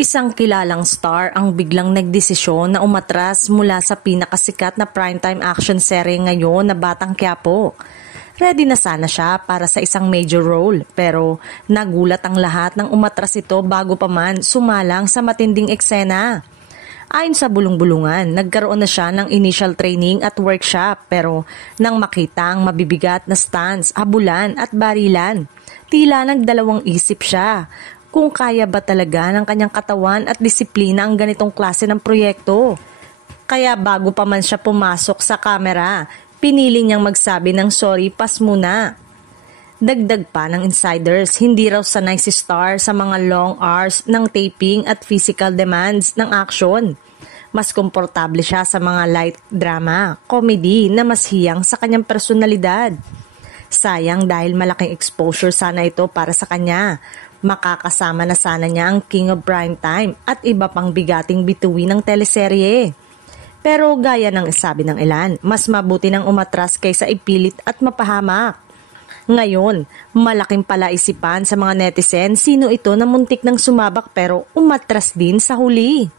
Isang kilalang star ang biglang nagdesisyon na umatras mula sa pinakasikat na primetime action serye ngayon na Batang Quiapo. Ready na sana siya para sa isang major role pero nagulat ang lahat nang umatras ito bago pa man sumalang sa matinding eksena. Ayon sa bulong-bulungan, nagkaroon na siya ng initial training at workshop pero nang makita ang mabibigat na stunts, habulan at barilan, tila nagdalawang isip siya kung kaya ba talaga ng kanyang katawan at disiplina ang ganitong klase ng proyekto. Kaya bago pa man siya pumasok sa kamera, pinili niyang magsabi ng sorry, pas muna. Dagdag pa ng insiders, hindi raw sanay si Star sa mga long hours ng taping at physical demands ng action. Mas komportable siya sa mga light drama, comedy na mas hiyang sa kanyang personalidad. Sayang dahil malaking exposure sana ito para sa kanya. Makakasama na sana niya ang King of Primetime at iba pang bigating bituin ng teleserye. Pero gaya ng sabi ng ilan, mas mabuti nang umatras kaysa ipilit at mapahamak. Ngayon, malaking palaisipan sa mga netizen sino ito na muntik ng sumabak pero umatras din sa huli.